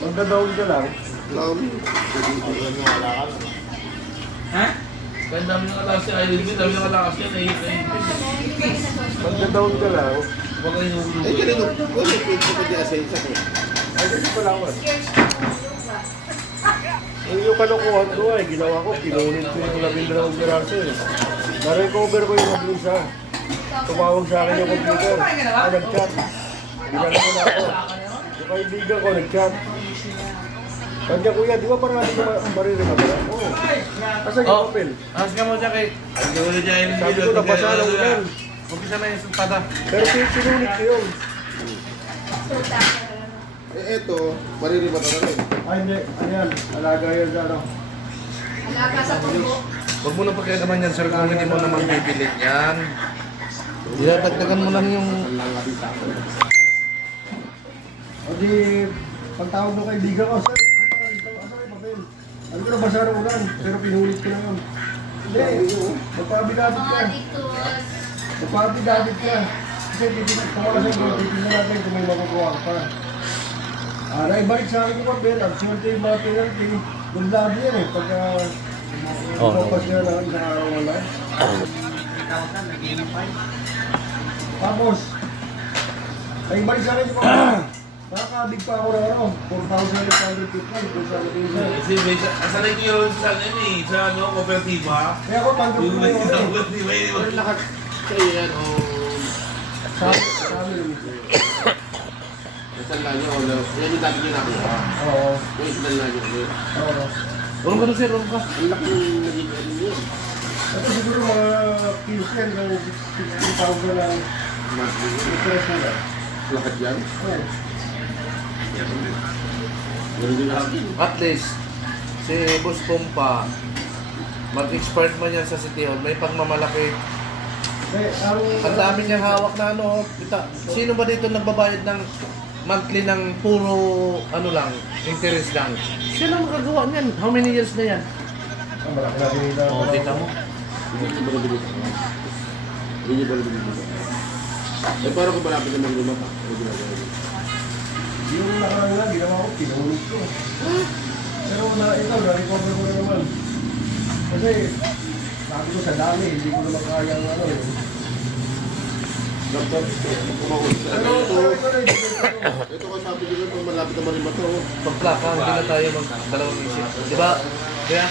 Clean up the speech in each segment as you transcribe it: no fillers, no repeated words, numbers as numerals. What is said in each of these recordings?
Magdadaon ka lang. Ha? Kaya dami ng alakas siya, ay hindi dami ng alakas siya, Magdadaon ka lang. Huwag kayo nahulog. Ay, ganito. Wala, pwede ko di asensya ko. Ay, kasi palawan. Yung kalokohan ko ay ginawa ko, pinunit ko yung 12 piraso eh. Na-recover ko yung mabilisa. Tumawag sa akin yung computer. Ay, nag-chat. Ginala ko na ako. Yung kaibigan ko, nag-chat. Kanya kuya, di ba parang natin maririnig ka ba? Oo. Asa yung papel? Ask ka mo dyan kay... Ang gawin na dyan. Sabi ko, nabasa na ulan. Umpisa na yung sultada. Pero pinunit ko yun. Eh, eto, mariribata na rin. Ay, hindi. Ano yan? Alaga yan sa ano. Alaga sa tubo. Huwag mo na pagkakaman yan, sir, kung hindi mo naman bibilin yan. Dinatagdagan mo lang yung... O di, pagtawag ng kaibigan ko, sir, punta ka rito. Asa yung papel? Ano ko nabasa ng ulan, pero pinulit ko na yun. Hindi, magpabidabit ka. Mga dictos. Magpabidabit ka. Kasi titignan natin kung may makukuha ka pa. Naibalik sa akin yung papel, at swerte yung mga penalty. Yung labi yan eh, pagka lumabas ka na isang araw wala. Tapos, naibalik sa akin yung papel. Nakakabig pa ako na ano, 4,850 kung sa akin isa. Kasi may asanay ko yun sa ano eh, sa ano, kooperatiba. Kaya ako, tanggap ko Yung na may yun. sa kooperatiba yun. Pero lahat kayo yan, o... Sa amin yung isa. Nasaan lang nyo, o... Yan yung dati nyo nakuha. Oo. Yung islan lang nyo ulit. Oo. Huwag ka na, sir, huwag ka. Ang laki yung naging ano yun. Ito siguro mga kills yan, ng 60,000 lang. Monthly yun. Interest nila. Lahat yan. Oo. Meron din akin. At least, si Boss Pompa, mag-expired man yan sa City Hall, may pangmamalaki. Ang dami niyang hawak na ano. Sino ba dito nagbabayad ng monthly ng puro ano lang, interest lang? Siya lang makagawa niyan. How many years na yan? Ang malaki na binita. Oo, dita mo. Hindi ba nabili? Hindi ba nabili? Eh, parang kung malapit na maglumata. Ano ginagawa yun? Yung nakarang nga, ginawa ko, pinunit ko. Pero ito, na-recover ko na naman. Kasi, sabi ko sa dami, hindi ko naman kaya ang ano eh. Dapat, kumahuli ka. Pero sabi ko na, Ito ko sabi ko kung malapit na marimata. Pagplaka, hindi na tayo mag-dalawang isip. Di ba? Kaya,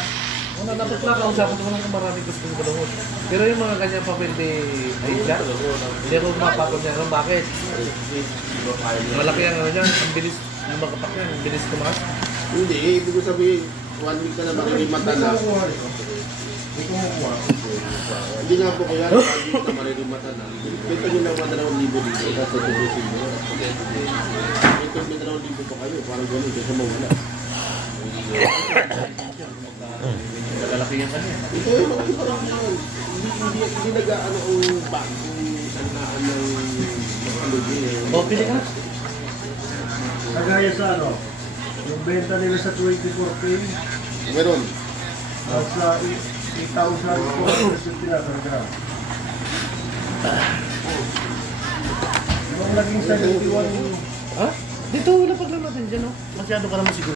una na pagplaka, usapan ko lang kung marami gustong kalungod. Pero yung mga kanyang papel ni Aisha, hindi ako mapapag niya. Bakit? Malaki ang ano dyan, ang bilis, yung magapak yan, ang bilis tumakas. Hindi, ibig ko sabihin, 1 week ka na marimata na. kumukuha ito. May kumukuha. Hindi nga po kaya, 1 week na marimata na. Benta nyo lang 2,000 dito, tapos tutusin mo. Ito, may 2,000 pa kayo, parang gano'n, kasi mawala. Nalalaki yan kanya. Ito yung mga parang yun. Hindi nag-ano ang bag, kung sandaan ng ano din eh. O, pili ka. Kagaya sa ano, yung benta nila sa 24K, Meron. at sa 8,450 na per gram. Yung naging 71 Ha? Dito, wala paglang natin dyan, no? Masyado ka naman siguro.